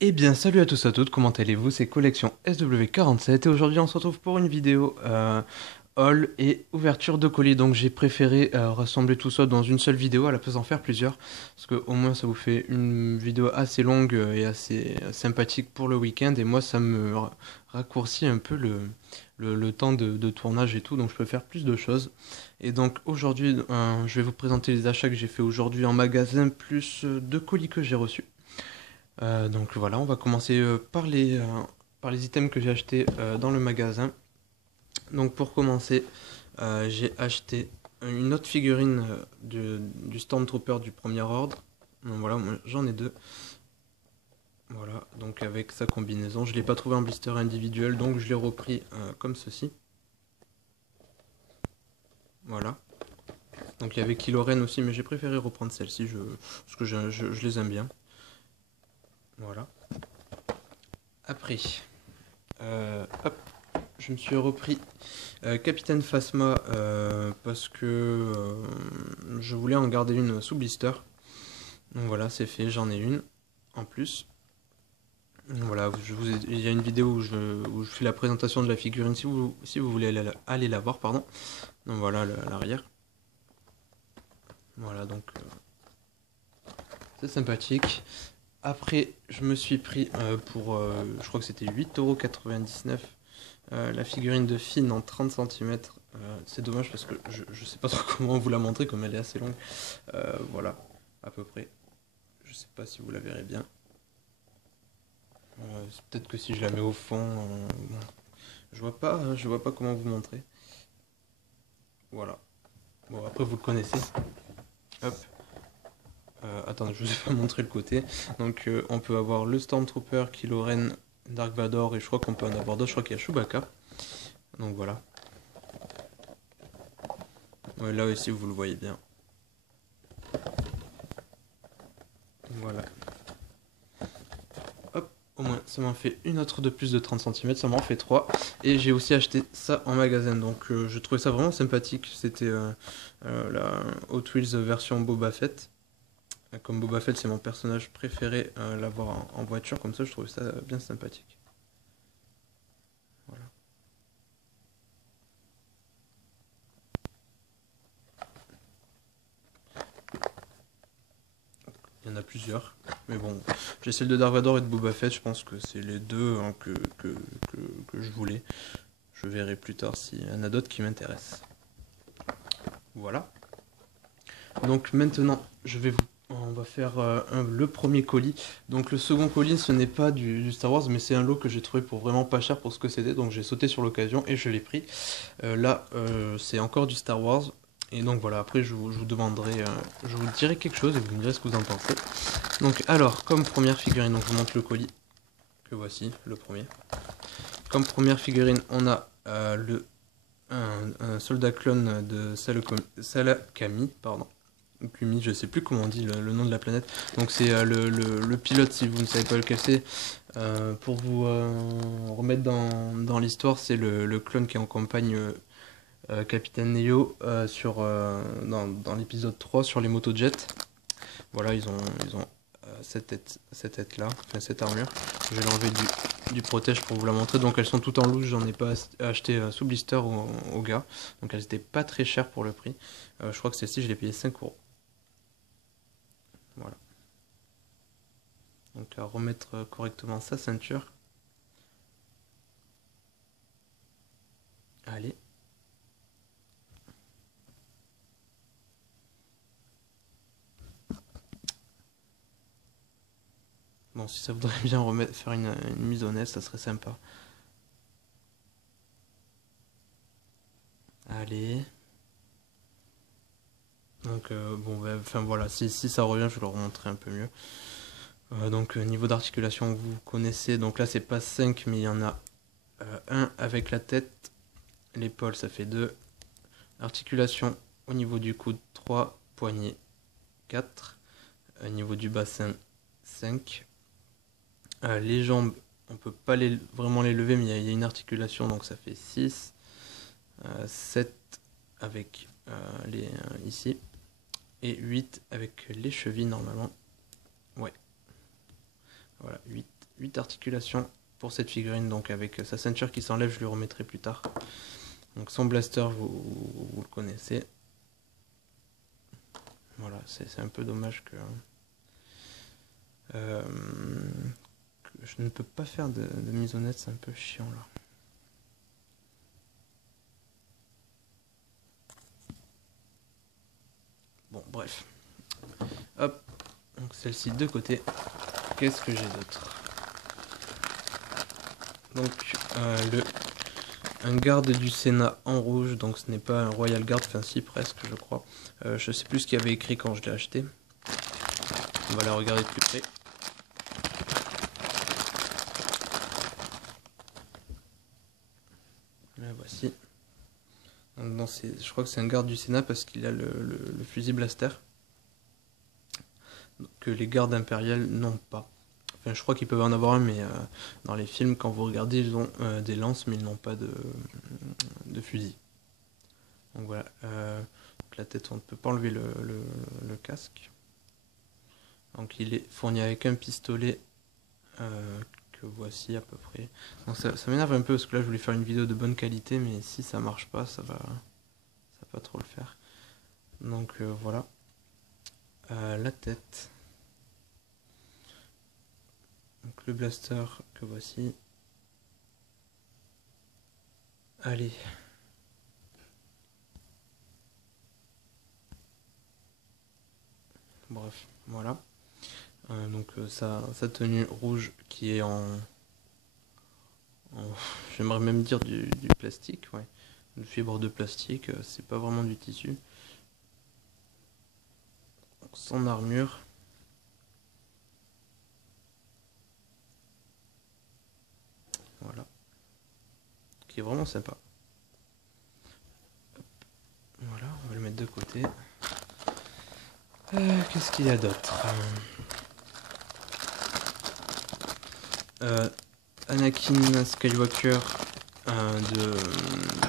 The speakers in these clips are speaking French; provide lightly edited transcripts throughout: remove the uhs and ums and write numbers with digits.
Eh bien, salut à tous et à toutes, comment allez-vous? C'est Collection SW47 et aujourd'hui on se retrouve pour une vidéo haul et ouverture de colis. Donc j'ai préféré rassembler tout ça dans une seule vidéo à la place d'en faire plusieurs parce que au moins ça vous fait une vidéo assez longue et assez sympathique pour le week-end et moi ça me raccourcit un peu le temps de tournage et tout, donc je peux faire plus de choses. Et donc aujourd'hui je vais vous présenter les achats que j'ai fait aujourd'hui en magasin plus deux colis que j'ai reçus. Donc voilà, on va commencer par les items que j'ai achetés dans le magasin. Donc pour commencer, j'ai acheté une autre figurine du Stormtrooper du premier ordre. Donc voilà, moi, j'en ai deux. Voilà, donc avec sa combinaison. Je ne l'ai pas trouvé en blister individuel, donc je l'ai repris comme ceci. Voilà. Donc il y avait Kylo Ren aussi, mais j'ai préféré reprendre celle-ci parce que je les aime bien. Voilà. Après, hop, je me suis repris Capitaine Phasma parce que je voulais en garder une sous blister. Donc voilà, c'est fait, j'en ai une en plus. Voilà, il y a une vidéo où je fais la présentation de la figurine si vous voulez aller la voir, pardon. Donc voilà l'arrière. Voilà, donc c'est sympathique. Après, je me suis pris je crois que c'était 8,99 € la figurine de Finn en 30 cm. C'est dommage parce que je sais pas trop comment vous la montrer comme elle est assez longue. Voilà, à peu près. Je sais pas si vous la verrez bien. Peut-être que si je la mets au fond, bon, je vois pas comment vous montrer. Voilà. Bon, après vous le connaissez. Hop. Attendez, je vous ai pas montré le côté. Donc on peut avoir le Stormtrooper, Kylo Ren, Dark Vador et je crois qu'on peut en avoir d'autres. Je crois qu'il y a Chewbacca. Donc voilà. Ouais, là aussi vous le voyez bien. Voilà. Hop, au moins ça m'en fait une autre de plus de 30 cm, ça m'en fait 3. Et j'ai aussi acheté ça en magasin, donc je trouvais ça vraiment sympathique. C'était la Hot Wheels version Boba Fett. Comme Boba Fett c'est mon personnage préféré, l'avoir en voiture comme ça je trouvais ça bien sympathique. Voilà. Il y en a plusieurs. Mais bon, j'ai celle de Dark Vador et de Boba Fett, je pense que c'est les deux hein, que je voulais. Je verrai plus tard s'il y en a d'autres qui m'intéressent. Voilà. Donc maintenant, on va faire le premier colis. Donc le second colis, ce n'est pas du Star Wars, mais c'est un lot que j'ai trouvé pour vraiment pas cher pour ce que c'était. Donc j'ai sauté sur l'occasion et je l'ai pris. Là, c'est encore du Star Wars. Et donc voilà, après je vous demanderai, je vous dirai quelque chose et vous me direz ce que vous en pensez. Donc alors, comme première figurine, donc je vous montre le colis que voici, le premier. Comme première figurine, on a un soldat clone de Salakami, pardon. Kumi, je sais plus comment on dit le nom de la planète. Donc c'est le pilote, si vous ne savez pas lequel c'est. Pour vous remettre dans l'histoire, c'est le clone qui accompagne Capitaine Neo dans l'épisode 3 sur les motojets. Voilà, ils ont cette tête-là, enfin cette armure. Je vais l'enlever du protège pour vous la montrer. Donc elles sont toutes en louche, j'en ai pas acheté sous blister au gars. Donc elles étaient pas très chères pour le prix. Je crois que celle-ci, je l'ai payé 5 €. Voilà. Donc à remettre correctement sa ceinture. Allez. Bon, si ça voudrait bien faire une mise au nez, ça serait sympa. Allez. Donc bon, ben, enfin voilà, si ça revient, je vais le remontrer un peu mieux. Donc niveau d'articulation, vous connaissez. Donc là, c'est pas 5 mais il y en a un avec la tête. L'épaule, ça fait 2. Articulation au niveau du coude, 3. Poignet, 4. Au niveau du bassin, 5. Les jambes, on peut pas vraiment les lever, mais il y a une articulation, donc ça fait 6. 7 avec ici. Et 8 avec les chevilles normalement. Ouais, voilà, 8. 8 articulations pour cette figurine, donc avec sa ceinture qui s'enlève, je lui remettrai plus tard. Donc son blaster, vous le connaissez. Voilà, c'est un peu dommage que je ne peux pas faire de mise au net, c'est un peu chiant là. Bon, bref. Hop, donc celle-ci de côté. Qu'est-ce que j'ai d'autre? Donc, un garde du Sénat en rouge, donc ce n'est pas un Royal Guard, enfin si presque je crois. Je sais plus ce qu'il y avait écrit quand je l'ai acheté. On va la regarder de plus près. La voici. Donc je crois que c'est un garde du Sénat parce qu'il a le fusil blaster. Que les gardes impériales n'ont pas. Enfin, je crois qu'ils peuvent en avoir un, mais dans les films, quand vous regardez, ils ont des lances, mais ils n'ont pas de fusil. Donc voilà. Donc la tête, on ne peut pas enlever le casque. Donc il est fourni avec un pistolet que voici à peu près. Donc ça m'énerve un peu parce que là je voulais faire une vidéo de bonne qualité, mais si ça marche pas, ça va pas trop le faire. Donc voilà. La tête. Donc le blaster que voici. Allez. Bref, voilà. Donc sa tenue rouge qui est j'aimerais même dire du plastique, ouais. Une fibre de plastique, c'est pas vraiment du tissu. Donc, son armure. Voilà. Qui est vraiment sympa. Hop. Voilà, on va le mettre de côté. Qu'est-ce qu'il y a d'autre? Anakin Skywalker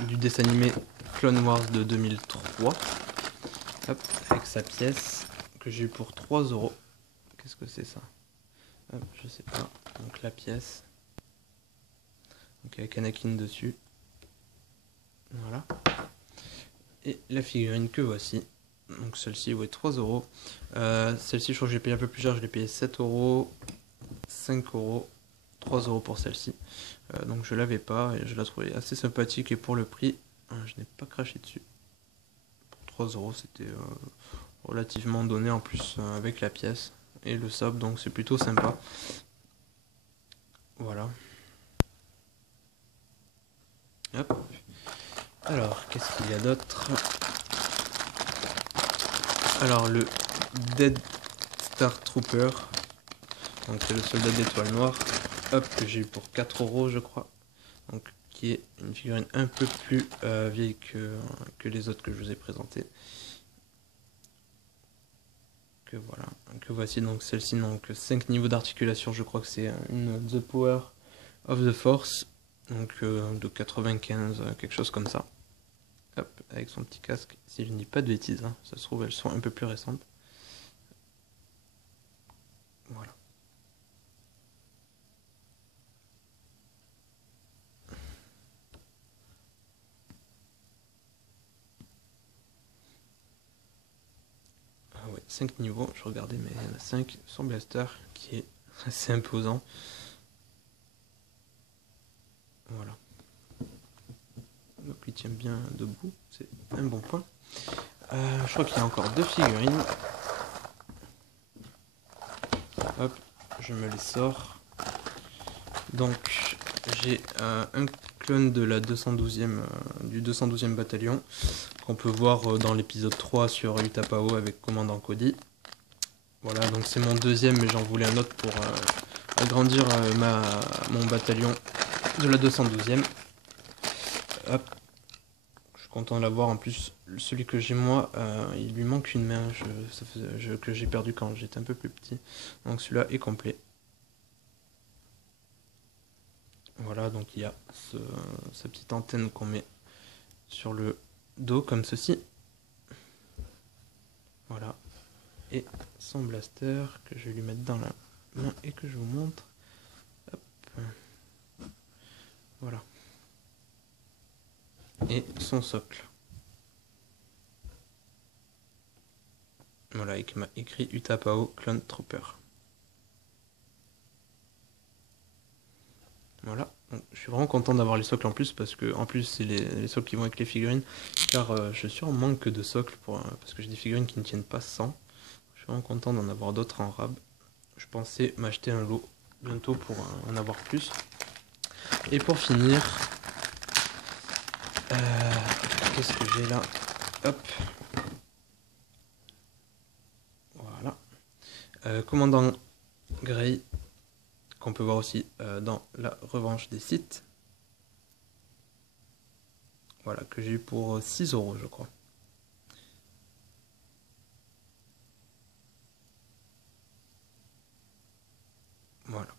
du dessin animé Clone Wars de 2003. Hop, avec sa pièce que j'ai eu pour 3 €. Qu'est-ce que c'est ça? Hop, je sais pas. Donc la pièce. Donc avec Anakin dessus. Voilà. Et la figurine que voici. Donc celle-ci, ouais, 3 €. Celle-ci, je crois que j'ai payé un peu plus cher. Je l'ai payé 7 €, 5 €, 3 € pour celle-ci. Donc je l'avais pas et je la trouvais assez sympathique. Et pour le prix, je n'ai pas craché dessus. Pour 3 €, c'était relativement donné en plus avec la pièce et le sable. Donc c'est plutôt sympa. Voilà. Hop. Alors, qu'est-ce qu'il y a d'autre? Alors, le Dead Star Trooper. Donc, c'est le soldat d'étoile noire. Hop, que j'ai eu pour 4 €, je crois. Donc, qui est une figurine un peu plus vieille que les autres que je vous ai présentées. Que voilà. Que voici donc celle-ci. Donc, 5 niveaux d'articulation. Je crois que c'est une The Power of the Force. Donc, de 95, quelque chose comme ça. Hop, avec son petit casque, si je ne dis pas de bêtises, hein. Ça se trouve elles sont un peu plus récentes. Voilà. Ah ouais, 5 niveaux, je regardais, mais il y en a 5. Son blaster qui est assez imposant. Voilà. Donc il tient bien debout, c'est un bon point. Je crois qu'il y a encore 2 figurines. Hop, je me les sors. Donc j'ai un clone de la 212e, du 212e bataillon qu'on peut voir dans l'épisode 3 sur Utapao avec commandant Cody. Voilà, donc c'est mon deuxième, mais j'en voulais un autre pour agrandir mon bataillon de la 212e. Hop, je suis content de l'avoir. En plus, celui que j'ai moi, il lui manque une main que j'ai perdu quand j'étais un peu plus petit. Donc celui-là est complet. Voilà, donc il y a sa petite antenne qu'on met sur le dos comme ceci. Voilà. Et son blaster que je vais lui mettre dans la main et que je vous montre. Hop. Voilà. Et son socle. Voilà, avec écrit Utapao Clone Trooper. Voilà, donc, je suis vraiment content d'avoir les socles en plus parce que en plus c'est les socles qui vont avec les figurines, car je suis en manque de socles parce que j'ai des figurines qui ne tiennent pas sans. Je suis vraiment content d'en avoir d'autres en rab. Je pensais m'acheter un lot bientôt pour en avoir plus. Et pour finir, qu'est-ce que j'ai là? Hop, voilà. Commandant Grey, qu'on peut voir aussi dans la revanche des sites. Voilà, que j'ai eu pour 6 € je crois. Voilà.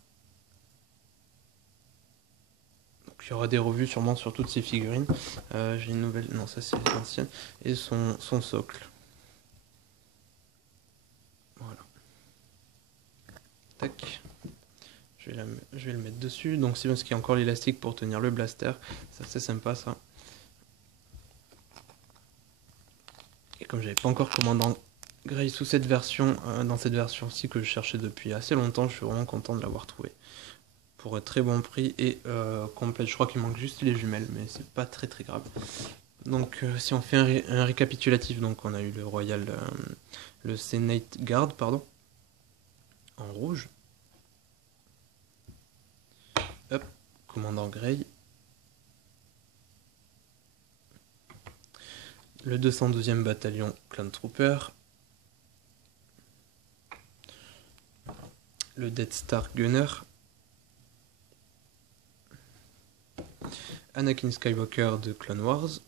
Donc il y aura des revues sûrement sur toutes ces figurines. J'ai une nouvelle, non ça c'est l'ancienne. Et son socle. Voilà. Tac. Je vais le mettre dessus. Donc c'est parce qu'il y a encore l'élastique pour tenir le blaster. Ça c'est sympa ça. Et comme j'avais pas encore commandant Grey sous cette version, dans cette version-ci que je cherchais depuis assez longtemps, je suis vraiment content de l'avoir trouvé. Pour un très bon prix et complet. Je crois qu'il manque juste les jumelles, mais c'est pas très très grave. Donc si on fait un récapitulatif, donc on a eu le Royal, le Senate Guard, pardon, en rouge. Hop, commandant Grey. Le 212e bataillon Clone Trooper. Le Death Star Gunner. Anakin Skywalker de Clone Wars.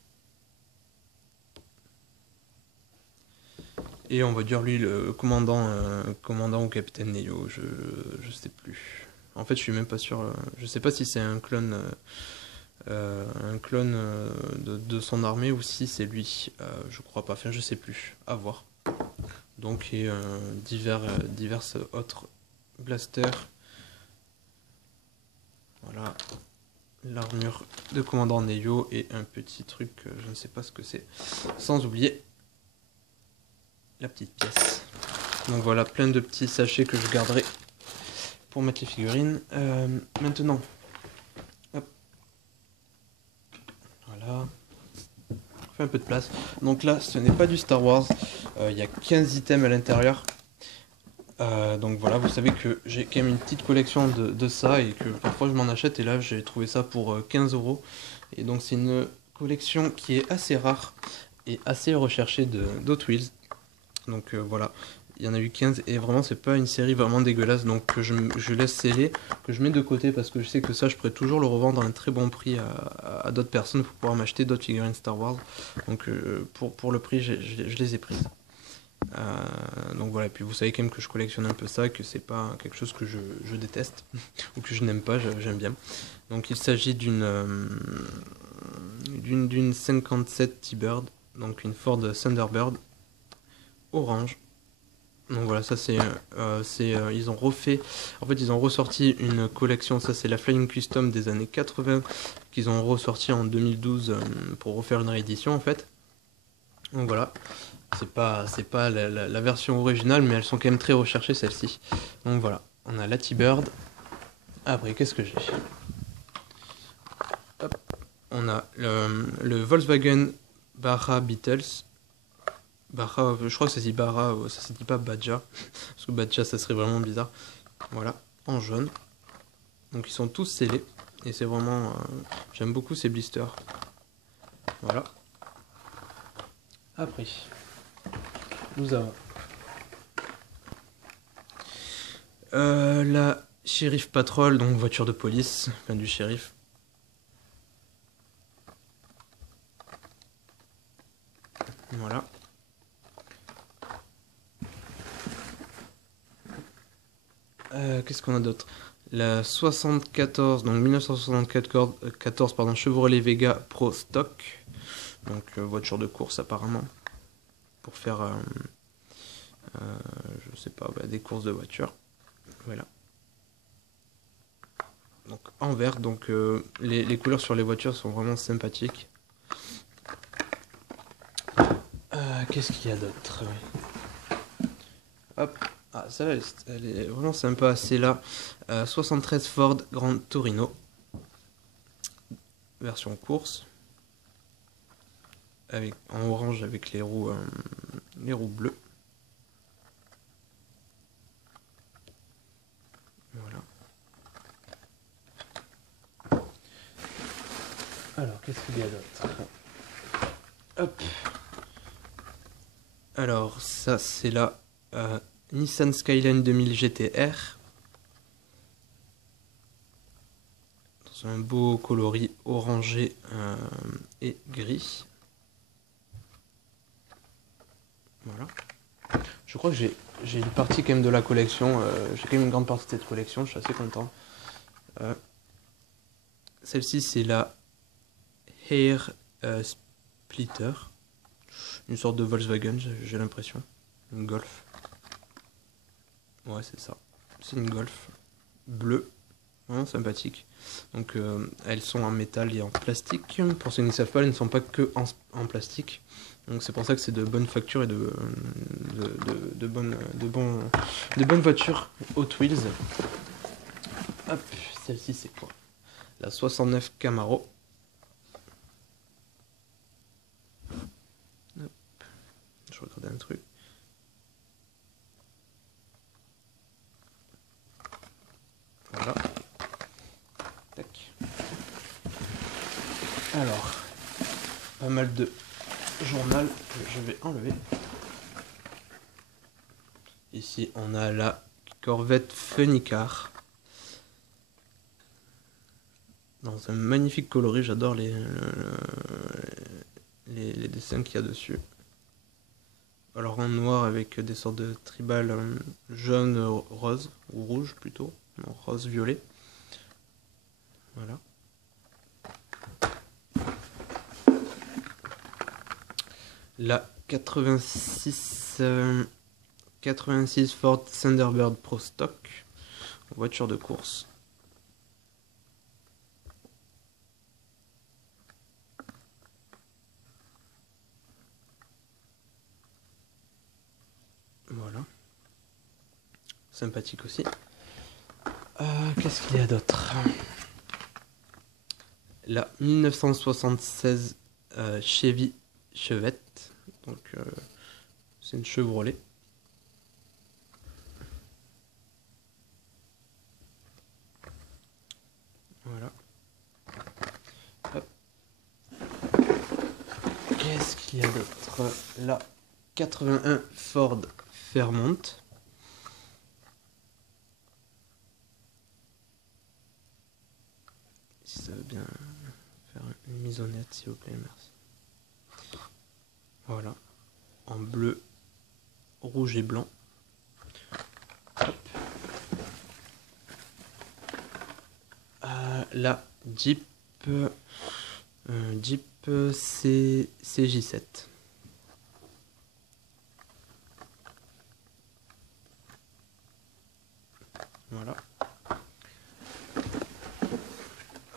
Et on va dire lui le commandant ou capitaine Neo, je sais plus. En fait je suis même pas sûr, je sais pas si c'est un clone de son armée ou si c'est lui, je crois pas, enfin je sais plus, à voir. Donc et divers autres blasters. Voilà, l'armure de commandant Neo et un petit truc, je ne sais pas ce que c'est, sans oublier la petite pièce. Donc voilà, plein de petits sachets que je garderai pour mettre les figurines. Maintenant, hop, voilà, on fait un peu de place. Donc là, ce n'est pas du Star Wars, il y a 15 items à l'intérieur. Donc voilà, vous savez que j'ai quand même une petite collection de ça et que parfois je m'en achète et là j'ai trouvé ça pour 15 €. Et donc c'est une collection qui est assez rare et assez recherchée de d'Hot Wheels. Donc voilà, il y en a eu 15 et vraiment c'est pas une série vraiment dégueulasse, donc que je laisse sceller, que je mets de côté parce que je sais que ça je pourrais toujours le revendre à un très bon prix à d'autres personnes pour pouvoir m'acheter d'autres figurines Star Wars. Donc pour le prix je les ai prises. Donc voilà, et puis vous savez quand même que je collectionne un peu ça, que c'est pas quelque chose que je déteste ou que je n'aime pas, j'aime bien. Donc il s'agit d'une 57 T-Bird, donc une Ford Thunderbird orange. Donc voilà, ça ils ont refait, en fait ils ont ressorti une collection, ça c'est la Flying Custom des années 80 qu'ils ont ressorti en 2012 pour refaire une réédition en fait. Donc voilà, c'est pas la version originale, mais elles sont quand même très recherchées celles-ci. Donc voilà, on a la T-Bird. Après, qu'est-ce que j'ai? Hop, on a le Volkswagen Barra Beetles. Barra, je crois que ça se dit Barra, ça se dit pas Badja, parce que Badja ça serait vraiment bizarre. Voilà, en jaune. Donc ils sont tous scellés, et c'est vraiment, j'aime beaucoup ces blisters. Voilà. Après, nous avons la Sheriff Patrol, donc voiture de police, enfin du shérif. Voilà. Qu'est-ce qu'on a d'autre? La 74, donc 1974, pardon, Chevrolet Vega Pro Stock. Donc voiture de course apparemment. Pour faire, je sais pas, des courses de voiture. Voilà. Donc en vert, donc les couleurs sur les voitures sont vraiment sympathiques. Qu'est-ce qu'il y a d'autre? Hop, ah celle-là elle est vraiment sympa, c'est la 73 Ford Gran Torino, version course, en orange avec les roues bleues. Voilà. Alors, qu'est-ce qu'il y a d'autre? Hop. Alors, ça, c'est la Nissan Skyline 2000 GTR. Dans un beau coloris orangé et gris. Voilà. Je crois que j'ai une partie quand même de la collection. J'ai quand même une grande partie de cette collection. Je suis assez content. Celle-ci, c'est la Air Splitter. Une sorte de Volkswagen, j'ai l'impression. Une Golf. Ouais, c'est ça. C'est une Golf bleue. Vraiment sympathique. Donc, elles sont en métal et en plastique. Pour ceux qui ne savent pas, elles ne sont pas que en plastique. Donc, c'est pour ça que c'est de bonne facture et de bonnes voitures Hot Wheels. Hop, celle-ci, c'est quoi? La 69 Camaro. Hop. Je regardais un truc. Voilà. Tac. Alors, pas mal de journal que je vais enlever. Ici, on a la Corvette Funny Car. Dans un magnifique coloris, j'adore les dessins qu'il y a dessus. Alors en noir avec des sortes de tribal jaune, rose, ou rouge plutôt, non, rose violet. Voilà. La 86 Ford Thunderbird Pro Stock, voiture de course. Voilà. Sympathique aussi. Qu'est-ce qu'il y a d'autre? La 1976 Chevy Chevette. Donc c'est une Chevrolet. Voilà. Hop. Qu'est-ce qu'il y a d'autre? La 81 Ford Fairmont. Si ça veut bien faire une mise au net, s'il vous plaît, merci. Voilà. En bleu, rouge et blanc. Hop. La Jeep CJ7. Voilà.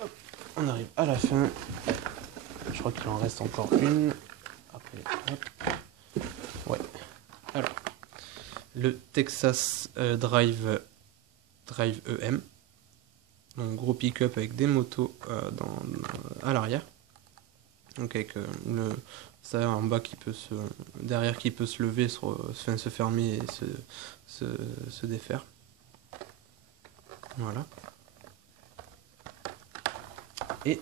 Hop, on arrive à la fin. Je crois qu'il en reste encore une. Après, hop. Ouais. Alors, le Texas Drive EM. Donc gros pick-up avec des motos à l'arrière. Donc avec ça en bas derrière qui peut se lever, se fermer et se défaire. Voilà. Et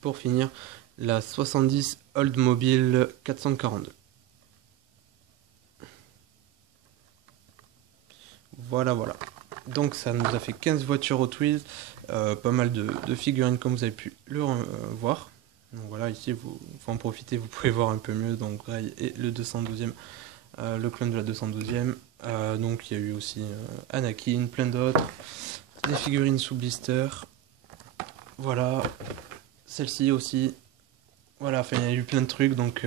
pour finir, la 70 Oldsmobile 442. Voilà. Donc ça nous a fait 15 voitures Hot Wheels, pas mal de figurines comme vous avez pu le voir. Donc voilà, ici vous en profiter, vous pouvez voir un peu mieux. Donc Ray et le 212e, le clone de la 212e. Donc il y a eu aussi Anakin, plein d'autres, des figurines sous blister. Voilà, celle-ci aussi. Voilà, enfin, il y a eu plein de trucs, donc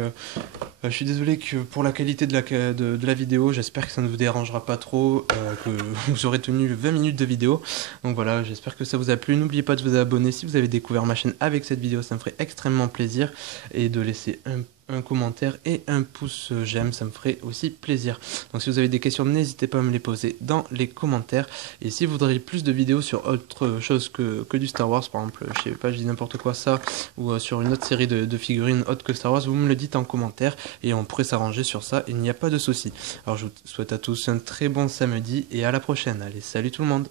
je suis désolé que pour la qualité de la vidéo, j'espère que ça ne vous dérangera pas trop, que vous aurez tenu 20 minutes de vidéo. Donc voilà, j'espère que ça vous a plu. N'oubliez pas de vous abonner si vous avez découvert ma chaîne avec cette vidéo, ça me ferait extrêmement plaisir. Et de laisser un commentaire et un pouce j'aime, ça me ferait aussi plaisir. Donc si vous avez des questions, n'hésitez pas à me les poser dans les commentaires. Et si vous voudriez plus de vidéos sur autre chose que du Star Wars, par exemple, je sais pas, je dis n'importe quoi, ça, ou sur une autre série de figurines autres que Star Wars, vous me le dites en commentaire et on pourrait s'arranger sur ça, il n'y a pas de souci. Alors je vous souhaite à tous un très bon samedi et à la prochaine. Allez, salut tout le monde!